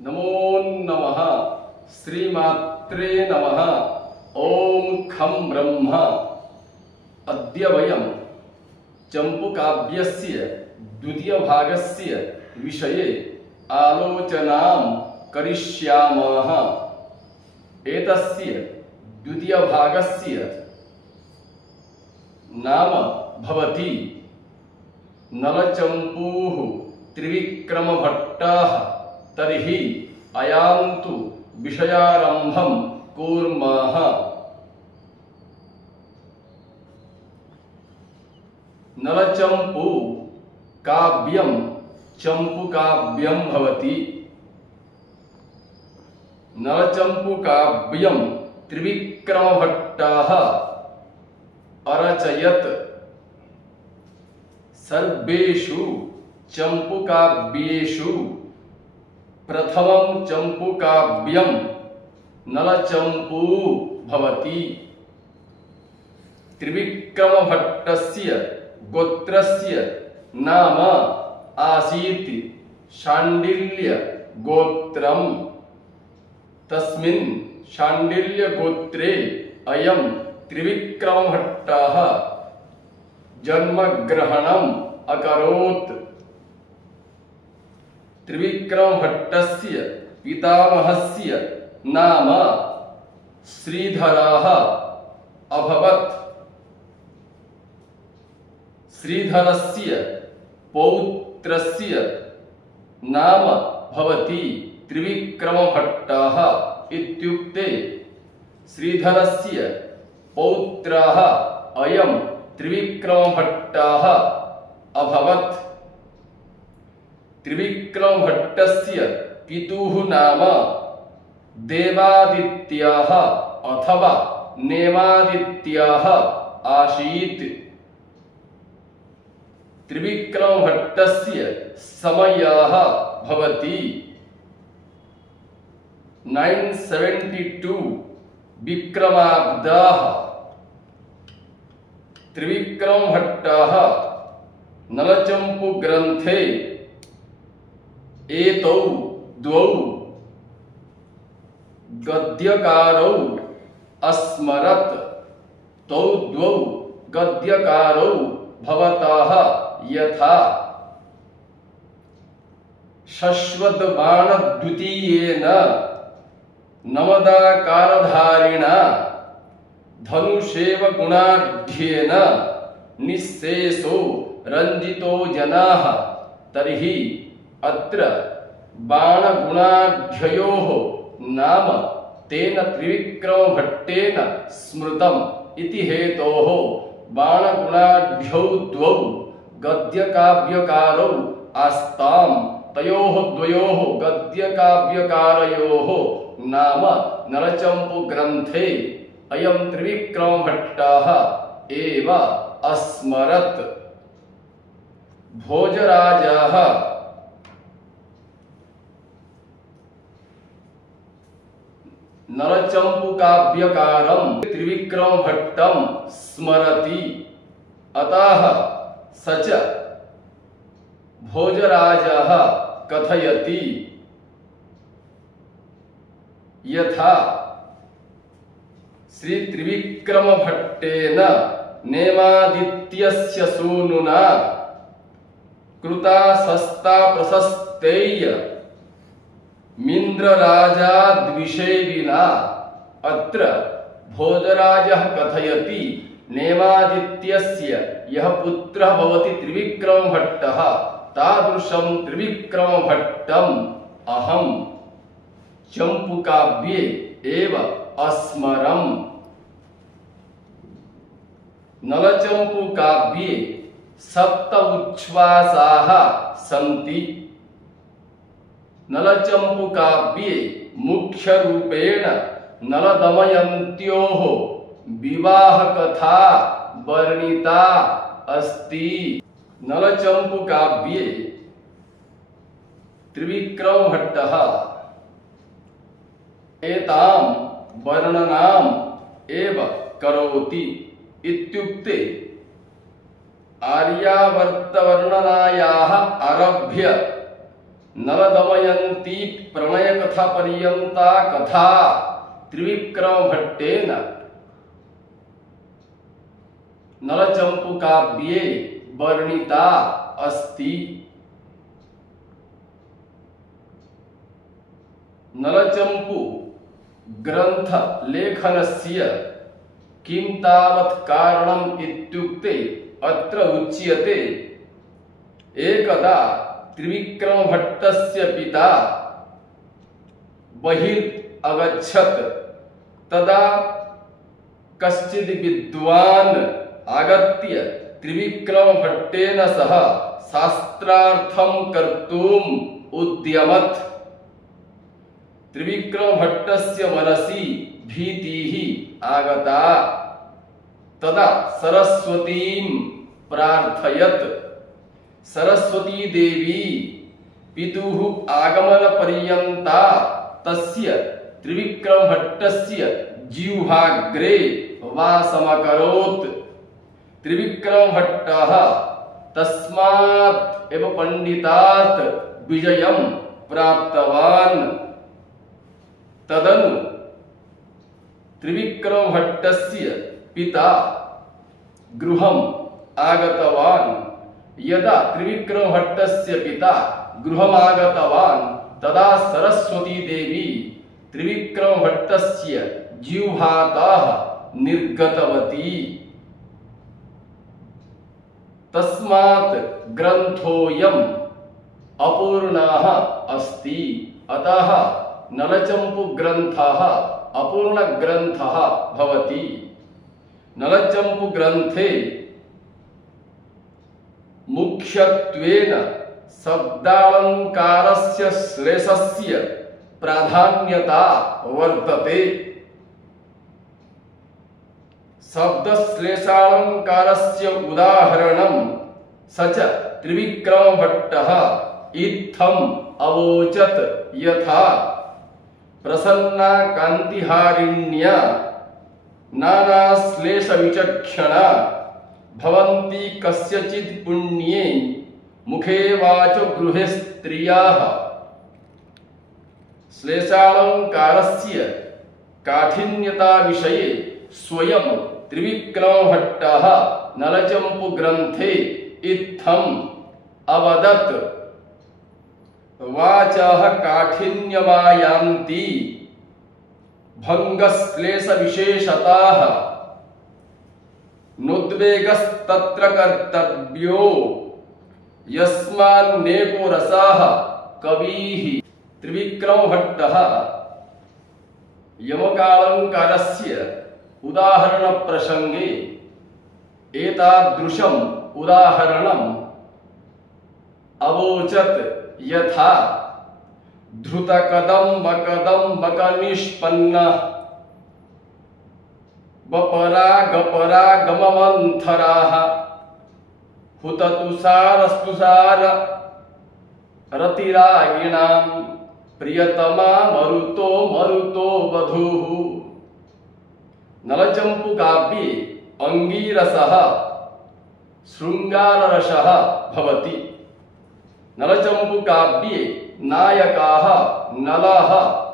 नमो नमः श्रीमात्रे नमः। ओम खं ब्रह्म। अद्य वयं चंपूकाव्यस्य द्वितीय भागस्य विषये आलोचनां करिष्यामः। एतस्य द्वितीय भागस्य नाम भवति नलचंपूः त्रिविक्रमभट्टः। तर्हि अयान्तु विषयारम्भं कुर्मः। नलचंपू काव्यं चंपूकाव्यं भवति। नलचंपूकाव्यं त्रिविक्रमभट्टः अरचयत्। सर्वेषु चंपूकाव्येषु प्रथमं चंपूकाव्यं नलचंपू भवति। त्रिविक्रमभट्टस्य गोत्रस्य नाम आसीत् शाण्डिल्य गोत्रम्। तस्मिन् शाण्डिल्य गोत्रे अयं त्रिविक्रमभट्टः जन्मग्रहणम् अकरोत्। त्रिविक्रमभट्टस्य पितामहस्य नाम श्रीधरः अभवत्। श्रीधरस्य पौत्रस्य नाम भवति त्रिविक्रमभट्टः। इत्युक्ते श्रीधरस्य पौत्रः अयं त्रिविक्रमभट्टः अभवत्। त्रिविक्रमभट्टस्य पितुः नाम देवादित्यः अथवा नेमादित्यः आसीत्। त्रिविक्रमभट्टस्य समयः भवति 972 विक्रमाब्दः। त्रिविक्रमभट्टः नलचंपू ग्रंथे एतौ द्वौ गद्यकारौ अस्मरत्। तौ द्वौ गद्यकारौ भवतः यथा शश्वद्बाणद्वितीयेन नवदाकारधारिणा धनुषेव गुणाढ्येन निःशेषो रंजितो जनाः। तर्हि अत्र बाणगुणाढ्ययोः नाम तेन त्रिविक्रमभट्टेन स्मृतम् इति हेतोः बाणगुणाढ्यौ द्वौ गद्यकाव्यकारौ आस्ताम्। तयोः द्वयोः गद्यकाव्यकारयोः नाम नलचंपू ग्रंथे अयं त्रिविक्रमभट्टः एव अस्मरत्। भोजराजः नलचंपूकाव्यकारं त्रिविक्रमभट्टं स्मरति। अतः स च भोजराजः कथयति यथा श्री त्रिविक्रमभट्टेन नेमादित्यस्य सूनुना कृता सस्ता प्रशस्तेय मिन्द्रराजाद्विषेविना। अत्र भोजराजः कथयति नेमादित्यस्य यः पुत्रः भवति त्रिविक्रमभट्टः तादृशं त्रिविक्रमभट्टम् अहं चंपूकाव्ये एव अस्मरम्। नलचंपूकाव्ये 7 उच्छ्वासाः सन्ति। नलचंपूकाव्ये मुख्य रूपेण नलदमयन्त्योः विवाहकथा वर्णिता अस्ति। नलचंपूकाव्ये त्रिविक्रमभट्टः एतां वर्णनाम् एव करोति। इत्युक्ते आर्यावर्तवर्णनायाः आरभ्य नल दमयंती प्रणय कथा पर्यंता कथा त्रिविक्रम भट्टेन नलचंपू काव्ये वर्णिता अस्ति। नलचंपू ग्रंथ लेखनस्य किं तावत् कारणम् इत्युक्ते अत्र उच्यते एकदा त्रिविक्रमभट्टस्य पिता बहिर्गच्छत् तदा कश्चित् विद्वान् आगत्य त्रिविक्रमभट्टेन सह शास्त्रार्थं कर्तुम् उद्यमत्। त्रिविक्रमभट्टस्य मनसि भीतिः आगता। तदा सरस्वतीं प्रार्थयत्। सरस्वती देवी पितुः आगमन पर्यन्ता तस्य त्रिविक्रमभट्टस्य जिह्वाग्रे वासमकरोत्। त्रिविक्रमभट्टः तस्मात् एव पंडितात् विजयं प्राप्तवान्। तदनु त्रिविक्रमभट्टस्य पिता गृहम् आगतवान्। यदा त्रिविक्रमभट्टस्य पिता गृहम् आगतवान् तदा सरस्वती देवी त्रिविक्रमभट्टस्य जिह्वातः निर्गतवती। तस्मात् ग्रन्थोऽयम् अपूर्णः अस्ति। अतः नलचंपू ग्रन्थः अपूर्ण ग्रन्थः भवति। नलचंपू ग्रन्थे मुख्यत्वेन शब्दालंकारस्य श्लेषस्य प्राधान्यता वर्तते। शब्दश्लेषालंकारस्य उदाहरणं स च त्रिविक्रमभट्टः इत्थम् अवोचत् यथा प्रसन्ना कान्तिहारिण्या नानाश्लेष विचक्षणा भवन्ति कस्यचित् पुण्ये मुखे वाचो गृहे स्त्रियाः। श्लेषालंकारस्य काठिन्यता विषये स्वयं त्रिविक्रमभट्टः नलचंपू ग्रन्थे इत्थम् अवदत्। वाचः काठिन्यमायान्ति भंगश्लेष विशेषताः नोद्वेगस्तत्र कर्तव्यो यस्मान्नेको रसाः कविः। त्रिविक्रमभट्टः यमकालंकारस्य उदाहरण प्रसंगे एतादृशम् उदाहरणम् अवोचत् यथा धृतकदम्बकदम्बकनिष्पन्नः वपरागपरागममन्थराः हुततुषारस्तुषार रतिरागिणां प्रियतमा मरुतो मरुतो वधूः। नलचंपू काव्ये अंगीरसः शृंगाररसः भवति। नलचंपू काव्ये नायकः नलः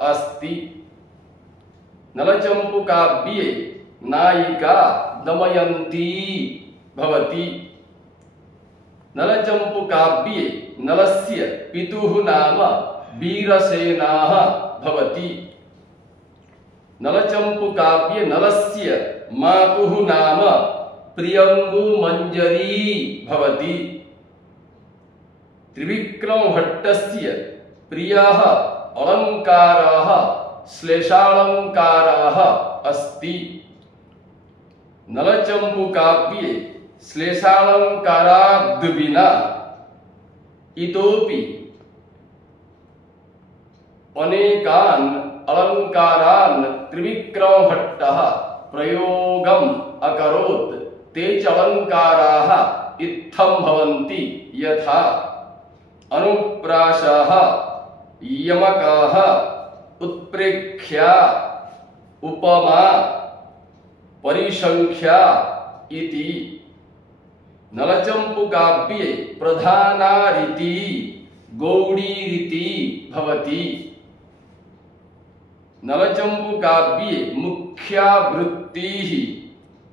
अस्ति। नलचंपू काव्ये नायिका दमयंती भवति। नलचंपू काव्ये नलस्य पितुः नाम वीरसेनः भवति। नलचंपू काव्ये नलस्य मातुः नाम प्रियंगुमंजरी भवति। त्रिविक्रमभट्टस्य प्रियः अलंकारः श्लेषालंकारः अस्ति। नलचंपू काव्ये श्लेषालंकाराद् विना इतोपि अनेकान् अलंकारान् त्रिविक्रमभट्टः प्रयोगम् अकरोत्। ते च अलंकाराः इत्थं भवन्ति यथा अनुप्रासः यमकः उत्प्रेक्ष्या उपमा परिसंख्या इति। नलचंपू काव्ये प्रधाना रीति गौडीरिति भवति। नलचम्पूकाव्ये मुख्या वृत्तिः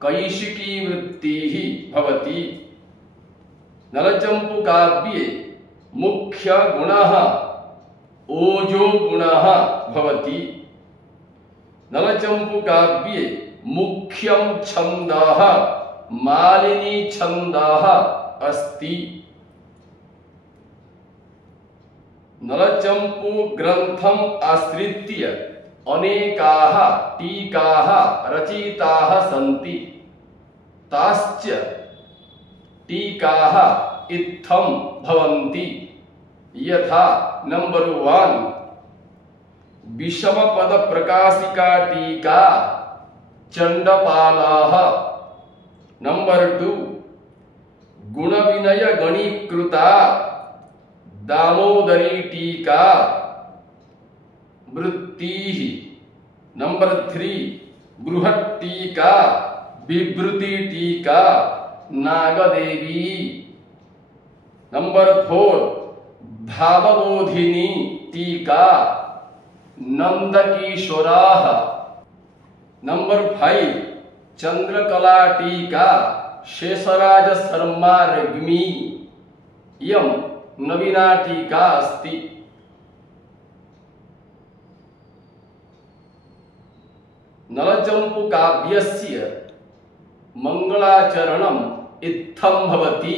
कैशिकी वृत्तिः भवति। नलचम्पूकाव्ये मुख्य गुणः ओजो गुणः भवति। नलचम्पूकाव्ये मुख्यं छन्दः मालिनी छन्दः अस्ति। नलचम्पू ग्रन्थम् आश्रित्य अनेकाः टीकाः रचिताः सन्ति। ताश्च टीकाः इत्थं भवन्ति। यथा नंबर 1 विषमपद प्रकाशिका टीका चंडपालाः। नंबर 2 गुण विनय गणीकृता दामोदरी टीका वृत्तिः। नंबर 3 बृहत् टीका विवृति टीका नागदेवी। नंबर 4 भावबोधिनी टीका नंदकिशोराः। नंबर 5 चंद्रकला टीका शेषराज शर्मा रेग्मी। इयं नवीना टीका अस्ति। नलचम्पूकाव्यस्य मंगलाचरणम् इत्थं भवति।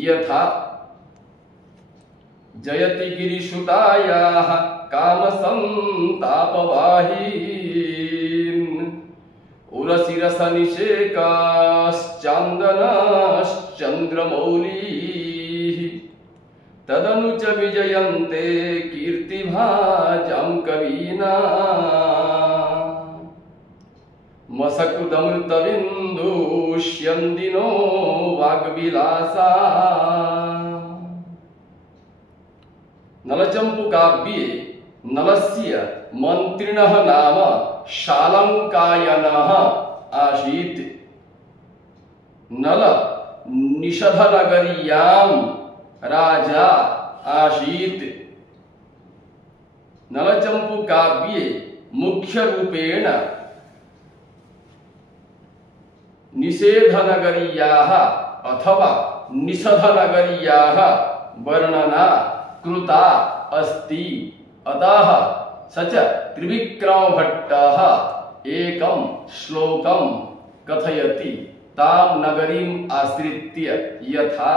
यथा जयति गिरिसुतायाः कामसन्तापवाहीन् उरशिरसनिषेकाश्चन्दनश्चन्द्रमौलिः तदनु च विजयन्ते कीर्तिभाजां कवीना मसकृदमृतबिन्दुष्यन्दिनो वाग्विलासा। नलचम्पूकाव्ये नलस्य मन्त्रिणः नाम शालङ्कायनः आसीत्। नल निषधनगर्यां राजा आसीत्। नलचम्पूकाव्ये मुख्य रूपेण निषेधनगर्याः अथवा निषधनगर्याः वर्णना कृता अस्ति। अतः स च त्रिविक्रमभट्टः एकं श्लोकं कथयति तां नगरीम् आश्रित्य। यथा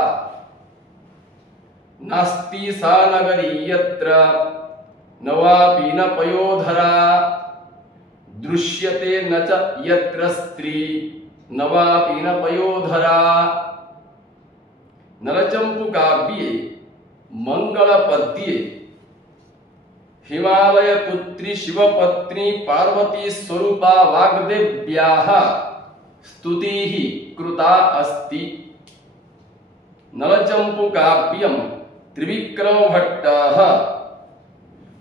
नास्ति सा नगरी यत्र न वापि न पयोधरा दृश्यते न च यत्र स्त्री न वापि न पयोधरा। नलचम्पूकाव्ये मंगलपद्ये हिमालय पुत्री शिवपत्नी पार्वती स्वरूपा वाग्देव्याः स्तुतिः कृता अस्ति। नलचम्पूकाव्यं त्रिविक्रमभट्टः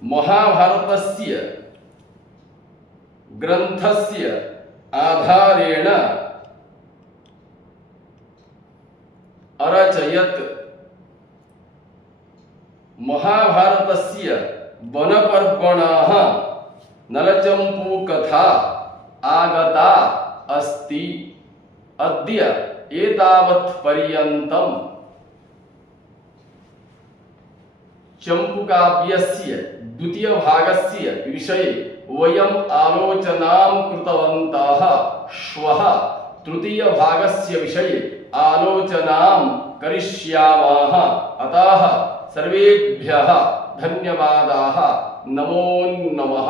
महाभारतस्य ग्रन्थस्य आधारेण अरचयत्। महाभारतस्य वनपर्वणः नलचम्पूकथा आगता अस्ति। अद्य एतावत् पर्यन्तं चम्पूकाव्यस्य द्वितीय भागस्य विषये वयम् आलोचनां कृतवन्तः। श्वः तृतीय भागस्य विषये आलोचनां करिष्यामः। अतः सर्वेभ्यः धन्यवादाः। नमो नमः।